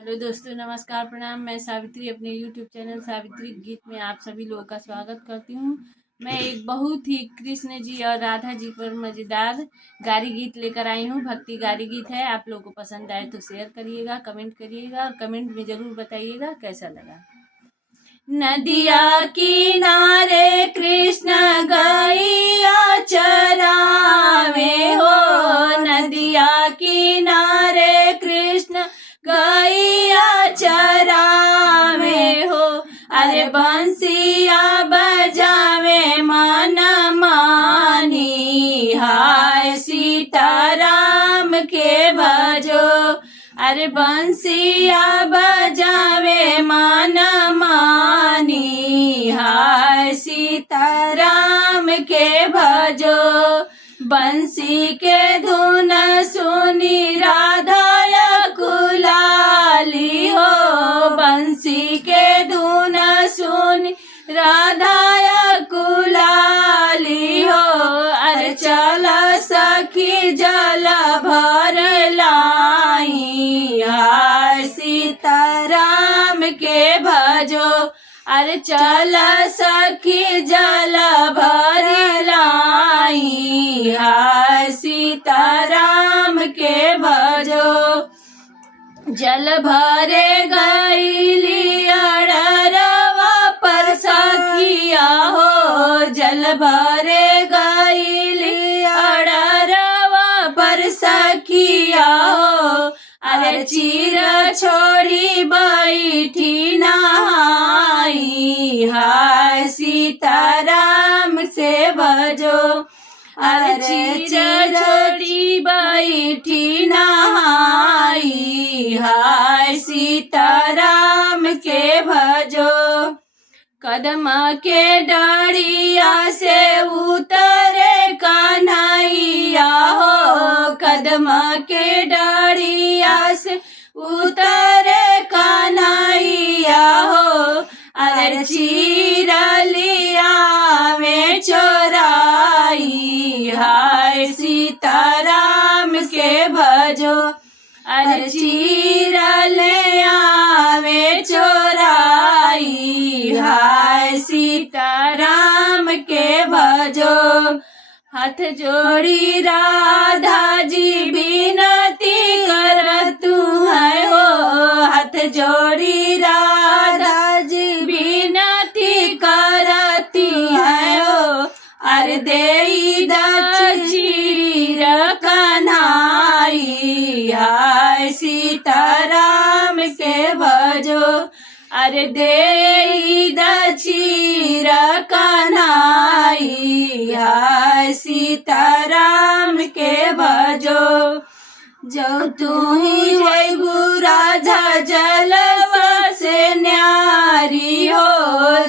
Hello दोस्तों, नमस्कार, प्रणाम। मैं सावित्री अपने यूट्यूब चैनल सावित्री गीत में आप सभी लोगों का स्वागत करती हूँ। मैं एक बहुत ही कृष्ण जी और राधा जी पर मज़ेदार गारी गीत लेकर आई हूँ। भक्ति गारी गीत है। आप लोगों को पसंद आए तो शेयर करिएगा, कमेंट करिएगा और कमेंट में ज़रूर बताइएगा कैसा लगा। नदिया किनारे कृष्ण गैया चरावे हो, नदिया किनारे कृष्ण गैया चरावे हो। अरे बंसिया बजावे मन मानी, हाय सीताराम के भजो। अरे बंसिया बजावे मन मानी, हाय सीताराम के भजो। बंसी के धुन सुनी राधा कुलाली हो, बंसी के धुन सुनी राधा कुलाली हो। अरे चल सखी जल भर लाई, हाय सीताराम के भजो। अरे चल सखी जल भर लाई, हाय सीताराम के भजो। जल भरे गईली अररवा पर सखिया हो, जल भरे गईली अररवा पर सखिया हो। अरे चीर छोड़ी बैठी नहाई, हाय सीताराम से भजो। अरे चीर छोड़ी बैठी नहाई, हाय सीताराम के भजो। कदम के डाढ़िया से उतरे कन्हैया हो, कदम के डाढ़िया से उतरे कन्हैया हो। अरे चीर लिया में चोराई, हाय सीताराम के भजो। अरे चीर ले आवे चोराई, हाय सीताराम के भजो। हाथ जोड़ी राधा जी विनती करतु है हो, हाथ जोड़ी राधा जी विनती करती है हो। अरे देई दक्षिण कन्हाई, हाय सीताराम के भजो। अरे देई दक्षिण कन्हाई, हाय सीताराम के भजो। जो तू ही है राधा जलवा से न्यारी हो,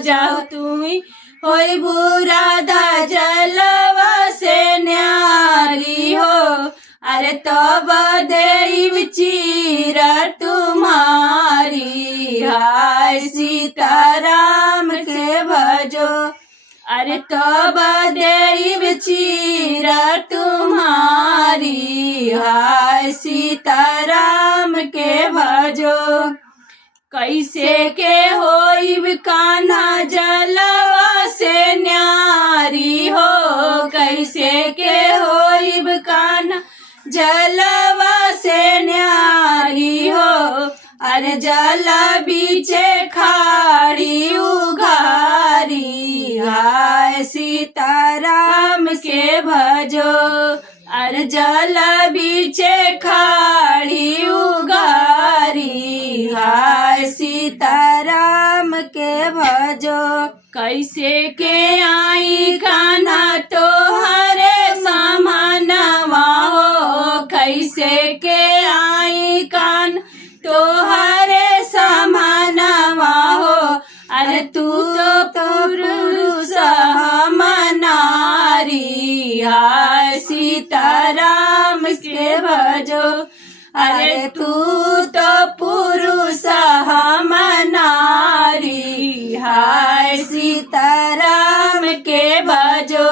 जाओ तू ही होई राधा जलवा से न्यारी हो। अरे तब देव चीर तुम्हारी, हाय सीताराम के भजो। अरे तब देव चीर तुम्हारी, हाय सीताराम के भजो। कैसे के होइब कान्हा जलवा से न्यारी हो, कैसे के होइब कान्हा जलवा से न्यारी हो। अरे जल बीचे खाड़ी उघारी, हाय सीताराम के भजो। अरे जल बीचे खाड़ी उघारी, हाय सीताराम के भजो। कैसे के आई कान्हा तोहरे समानवा हो, कैसे के आई कान्हा तोहरे समानवा हो। अरे तू तो पुरुष हम नारी, हाय सीताराम के भजो। अरे तू तो पुरुष हम नारी, हाय सीताराम के भजो।